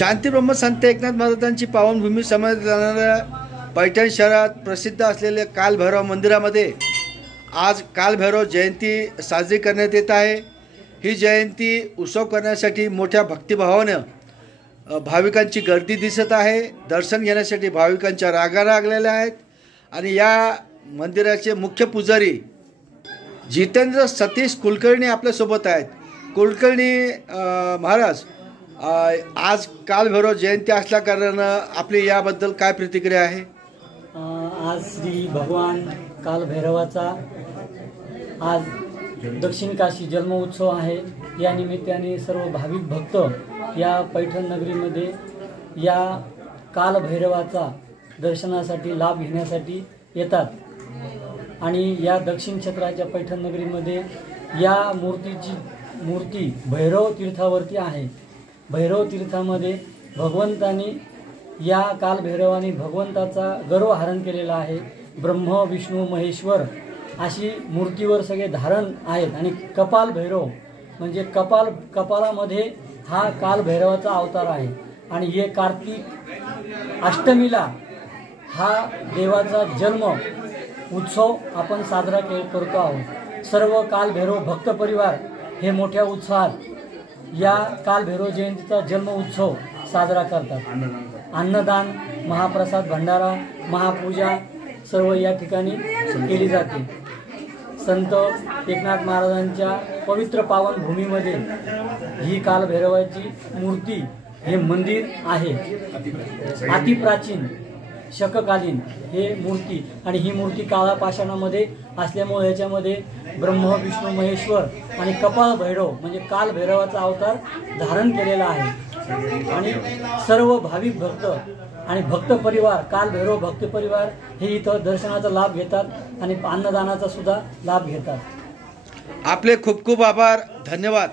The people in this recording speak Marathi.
शांती ब्रह्मसंत एकनाथ महाराजांची पावनभूमी समजल्या जाणाऱ्या पैठण शहरात प्रसिद्ध असलेल्या कालभैरव मंदिरामध्ये आज कालभैरव जयंती साजरी करण्यात येत आहे। ही जयंती उत्सव करण्यासाठी मोठ्या भक्तिभावानं भाविकांची गर्दी दिसत आहे। दर्शन घेण्यासाठी भाविकांच्या रांगा लागलेल्या आहेत आणि या मंदिराचे मुख्य पुजारी जितेंद्र सतीश कुलकर्णी आपल्यासोबत आहेत। कुलकर्णी महाराज, आज कालभैरव जयंती असल्या कारणानं आपली याबद्दल काय प्रतिक्रिया आहे? आज श्री भगवान कालभैरवाचा आज दक्षिण काशी जन्म उत्सव आहे। या निमित्ताने सर्व भाविक भक्त या पैठण नगरीमध्ये या कालभैरवाचा दर्शनासाठी लाभ घेण्यासाठी येतात आणि या दक्षिण क्षेत्राच्या पैठण नगरीमध्ये या मूर्ती भैरव तीर्थावरती आहे। भैरव तीर्थामध्ये भगवंतांनी या कालभैरवाने भगवंताचा गर्वहरण केलेला आहे। ब्रह्म विष्णू महेश्वर अशी मूर्तीवर सगळे धारण आहेत आणि कपाल भैरव म्हणजे कपालामध्ये हा कालभैरवाचा अवतार आहे आणि हे कार्तिक अष्टमीला हा देवाचा जन्म उत्सव आपण साजरा करतो आहोत। सर्व कालभैरव भक्त परिवार हे मोठ्या उत्साहात या कालभैरव जयंतीचा जन्म उत्सव साजरा करतात। अन्नदान, महाप्रसाद, भंडारा, महापूजा सर्व या ठिकाणी केली जाते। संत एकनाथ महाराजांच्या पवित्र पावन भूमीमध्ये ही कालभैरवाची मूर्ती हे मंदिर आहे। अतिप्राचीन शककालीन हे मूर्ती आणि ही मूर्ती काळा पाषाणामध्ये असल्यामुळे याच्यामध्ये ब्रह्म विष्णू महेश्वर आणि कपाल भैरव म्हणजे कालभैरवाचा अवतार धारण केलेला आहे आणि सर्व भाविक भक्त आणि भक्त परिवार कालभैरव भक्त परिवार हे इथं दर्शनाचा लाभ घेतात आणि अन्नदानाचा सुद्धा लाभ घेतात। आपले खूप खूप आभार, धन्यवाद।